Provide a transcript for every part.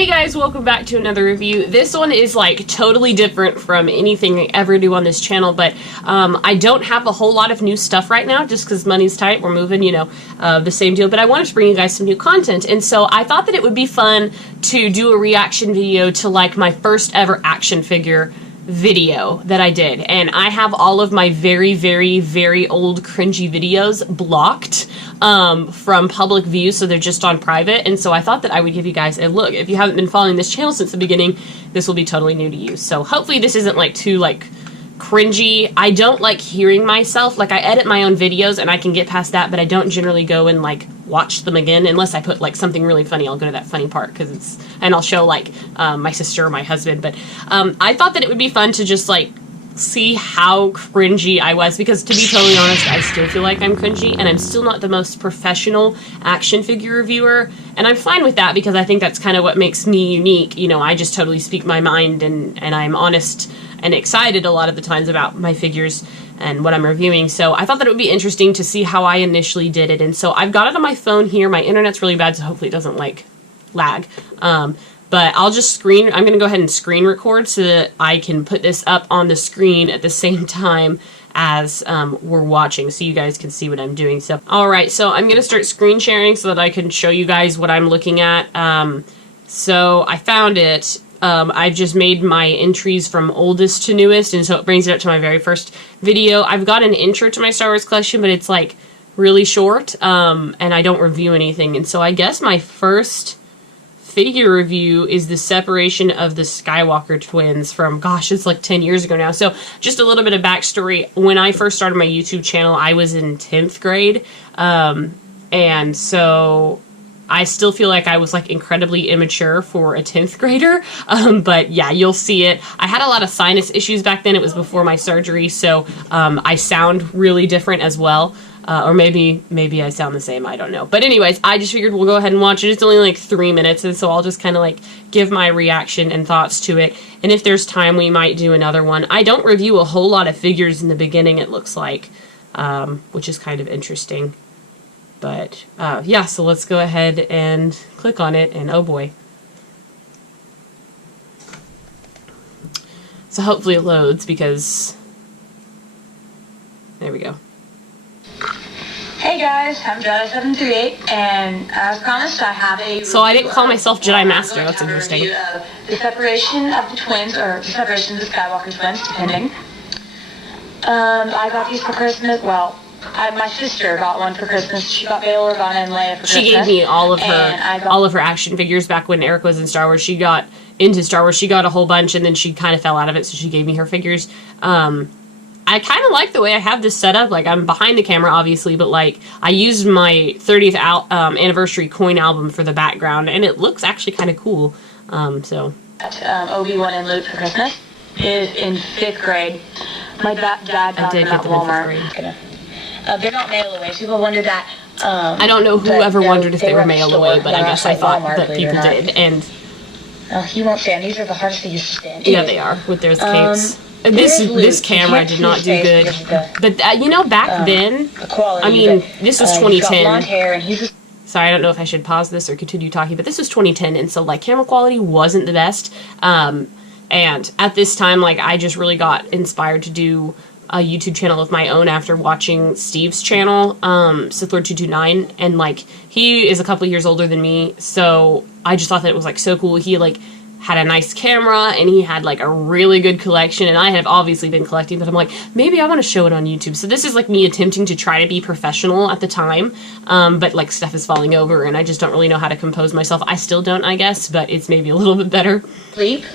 Hey guys, welcome back to another review. This one is like totally different from anything I ever do on this channel, but I don't have a whole lot of new stuff right now just because money's tight. We're moving, you know, the same deal, but I wanted to bring you guys some new content, and so I thought that it would be fun to do a reaction video to like my first ever action figure video that I did. And I have all of my very, very, very old cringy videos blocked from public view, so they're just on private, and so I thought that I would give you guys a look. If you haven't been following this channel since the beginning, this will be totally new to you. So hopefully this isn't like too like cringy. I don't like hearing myself. Like, I edit my own videos and I can get past that, but I don't generally go and like watch them again unless I put like something really funny. I'll go to that funny part because it's, and I'll show like my sister or my husband. But I thought that it would be fun to just like see how cringy I was, because to be totally honest, I still feel like I'm cringy, and I'm still not the most professional action figure reviewer, and I'm fine with that because I think that's kind of what makes me unique. You know, I just totally speak my mind, and I'm honest and excited a lot of the times about my figures and what I'm reviewing. So I thought that it would be interesting to see how I initially did it. And so I've got it on my phone here. My internet's really bad, so hopefully it doesn't like lag. But I'll just I'm going to go ahead and screen record so that I can put this up on the screen at the same time as we're watching, so you guys can see what I'm doing. So, alright, so I'm going to start screen sharing so that I can show you guys what I'm looking at. So I found it. I've just made my entries from oldest to newest, and so it brings it up to my very first video. I've got an intro to my Star Wars collection, but it's like really short, and I don't review anything. And so I guess my first figure review is the separation of the Skywalker twins from, gosh, it's like 10 years ago now. So just a little bit of backstory. When I first started my YouTube channel, I was in 10th grade, and so I still feel like I was like incredibly immature for a 10th grader, but yeah, you'll see it. I had a lot of sinus issues back then. It was before my surgery, so I sound really different as well. Or maybe I sound the same, I don't know. But anyways, I just figured we'll go ahead and watch it. It's only like 3 minutes, and so I'll just kind of like give my reaction and thoughts to it. And if there's time, we might do another one. I don't review a whole lot of figures in the beginning, it looks like, which is kind of interesting. But yeah, so let's go ahead and click on it, and oh boy. So hopefully it loads, because there we go. Hey guys, I'm Jedi738, and as promised, I have a... So I didn't call myself Jedi Master, that's interesting. The separation of the twins, or the separation of the Skywalker twins, depending. I got these for Christmas, well, my sister got one for Christmas. She got Bail Organa and Leia for Christmas. She gave me all of her action figures back when Eric was in Star Wars. She got into Star Wars. She got a whole bunch, and then she kind of fell out of it, so she gave me her figures. I kind of like the way I have this set up. Like, I'm behind the camera, obviously, but like I used my 30th anniversary coin album for the background, and it looks actually kind of cool. So Obi-Wan and Luke for Christmas is in 5th grade. My dad got them at Walmart. They're not mail away. People wondered that. I don't know whoever wondered if they were mail away, but I guess I thought that people did. And he won't stand. These are the hardest to use to stand. Yeah, they are with those capes. This camera did not do good, but you know, back then, I mean, this was 2010. Sorry, I don't know if I should pause this or continue talking, but this was 2010, and so like camera quality wasn't the best. And at this time, like, I just really got inspired to do a YouTube channel of my own after watching Steve's channel, SithLord229, and like he is a couple years older than me, so I just thought that it was like so cool. He like had a nice camera, and he had like a really good collection, and I have obviously been collecting, but I'm like, maybe I want to show it on YouTube. So this is like me attempting to try to be professional at the time, but like stuff is falling over, and I just don't really know how to compose myself. I still don't, I guess, but it's maybe a little bit better. Sleep,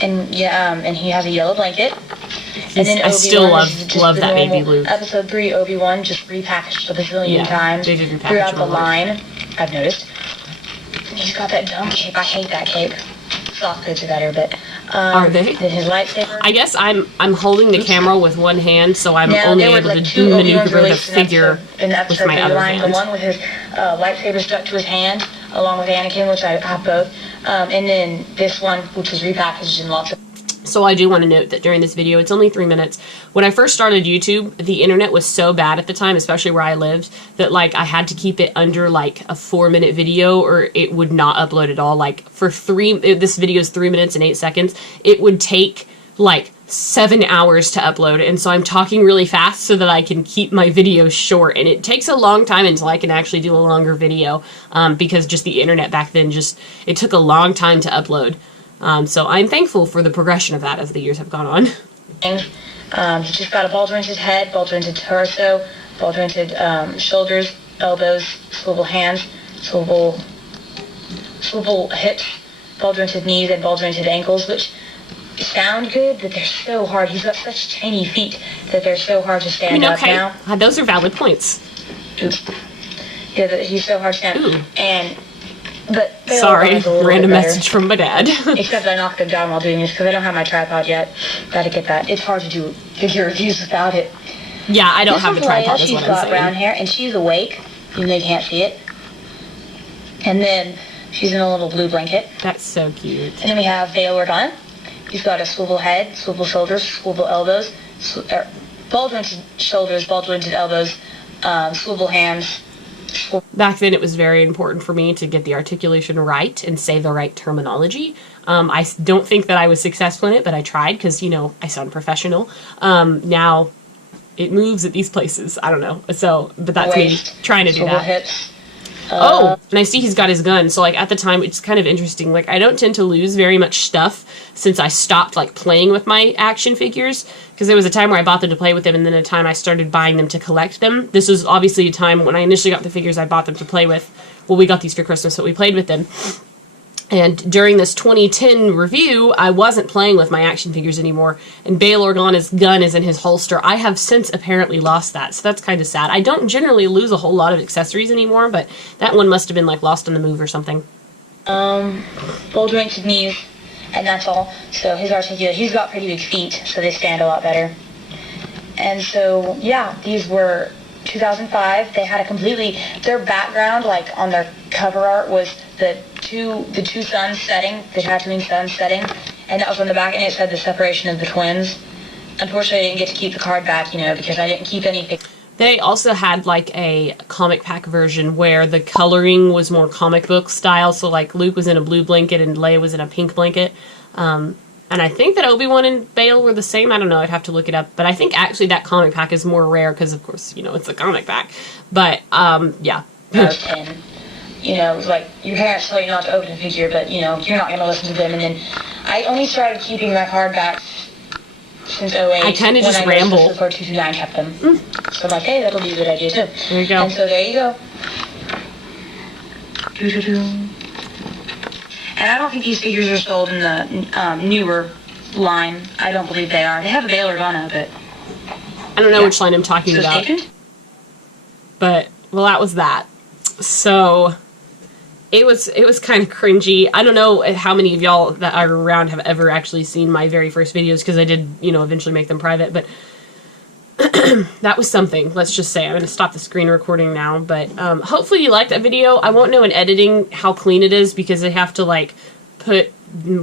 and yeah, and he has a yellow blanket. And then I still love that baby Luke. Episode 3 Obi-Wan just repackaged a bazillion times they did repackage throughout the line, I've noticed. He's got that dumb cape. I hate that cape. Soft goods are better, but are they? His lightsaber. I guess I'm holding the camera with one hand, so I'm only able to do maneuver the figure with my other hand. The one with his lightsaber stuck to his hand, along with Anakin, which I have both, and then this one, which was repackaged in lots of... So I do want to note that during this video, it's only 3 minutes. When I first started YouTube, the internet was so bad at the time, especially where I lived, that like I had to keep it under like a 4-minute video or it would not upload at all. Like for this video is 3 minutes and 8 seconds. It would take like 7 hours to upload. And so I'm talking really fast so that I can keep my videos short. And it takes a long time until I can actually do a longer video because just the internet back then it took a long time to upload. So I'm thankful for the progression of that as the years have gone on. He's just got a ball jointed head, ball jointed torso, ball jointed shoulders, elbows, swivel hands, swivel hips, ball jointed knees, and ball jointed ankles, which sound good, but they're so hard. He's got such tiny feet that they're so hard to stand up now. Those are valid points. Oops. Yeah, he's so hard to stand. But sorry, random message from my dad. Except I knocked him down while doing this because I don't have my tripod yet. Gotta get that. It's hard to do figure reviews without it. Yeah, I don't have the tripod. She's got brown hair and she's awake, even though you can't see it. And then she's in a little blue blanket. That's so cute. And then we have Bail Organa. He's got a swivel head, swivel shoulders, swivel elbows, ball jointed shoulders, ball jointed elbows, swivel hands. Back then, it was very important for me to get the articulation right and say the right terminology. I don't think that I was successful in it, but I tried because, you know, I sound professional. Now, it moves at these places. I don't know. So, but that's me trying to do that. Hips. And I see he's got his gun. So, like, at the time, it's kind of interesting. Like, I don't tend to lose very much stuff since I stopped, like, playing with my action figures. Because there was a time where I bought them to play with them, and then a time I started buying them to collect them. This was obviously a time when I initially got the figures, I bought them to play with. Well, we got these for Christmas, so we played with them. And during this 2010 review, I wasn't playing with my action figures anymore, and Bail Organa's gun is in his holster. I have since apparently lost that, so that's kind of sad. I don't generally lose a whole lot of accessories anymore, but that one must have been, like, lost on the move or something. Ball jointed knees, and that's all. So he's got pretty big feet, so they stand a lot better. And so, yeah, these were 2005. They had their background, like, on their cover art was the two suns setting, the Tatooine sun setting, and that was on the back, and it said the separation of the twins. Unfortunately, I didn't get to keep the card back, you know, because I didn't keep any pictures. They also had, like, a comic pack version where the coloring was more comic book style, so, like, Luke was in a blue blanket and Leia was in a pink blanket. And I think that Obi-Wan and Bail were the same. I don't know. I'd have to look it up. But I think actually that comic pack is more rare because, of course, you know, it's a comic pack. But, yeah. And, you know, like, your parents tell you not to open a figure, but, you know, you're not going to listen to them. And then I only started keeping my card back since 08. I kind of just ramble. Before 229 kept them. So I'm like, hey, that'll be a good idea, too. There you go. And so there you go. And I don't think these figures are sold in the newer line. I don't believe they are. They have a Bail Organa, but I don't know which line I'm talking about. But, well, that was that. So, it was kind of cringy. I don't know how many of y'all that are around have ever actually seen my very first videos, because I did, you know, eventually make them private, but that was something, let's just say. I'm going to stop the screen recording now, but hopefully you liked that video. I won't know in editing how clean it is, because I have to, like, put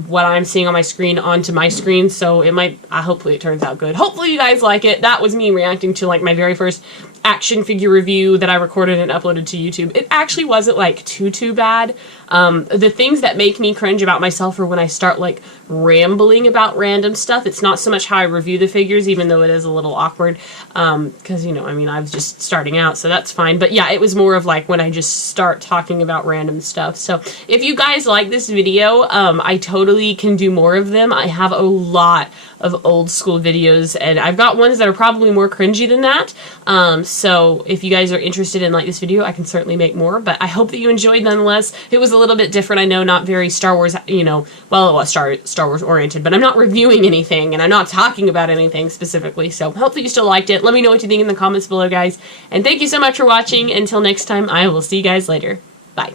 what I'm seeing on my screen onto my screen, so it might, hopefully it turns out good. Hopefully you guys like it. That was me reacting to, like, my very first action figure review that I recorded and uploaded to YouTube. It actually wasn't, like, too bad. The things that make me cringe about myself are when I start, like, rambling about random stuff. It's not so much how I review the figures, even though it is a little awkward, because, you know, I mean, I was just starting out, so that's fine. But yeah, it was more of, like, when I just start talking about random stuff. So if you guys like this video, I totally can do more of them. I have a lot of old school videos, and I've got ones that are probably more cringy than that. So if you guys are interested in, like, this video, I can certainly make more, but I hope that you enjoyed nonetheless. It was a little bit different, I know, not very Star Wars, you know, well, it was Star Wars oriented, but I'm not reviewing anything, and I'm not talking about anything specifically, so hopefully you still liked it. Let me know what you think in the comments below, guys, and thank you so much for watching. Until next time, I will see you guys later. Bye.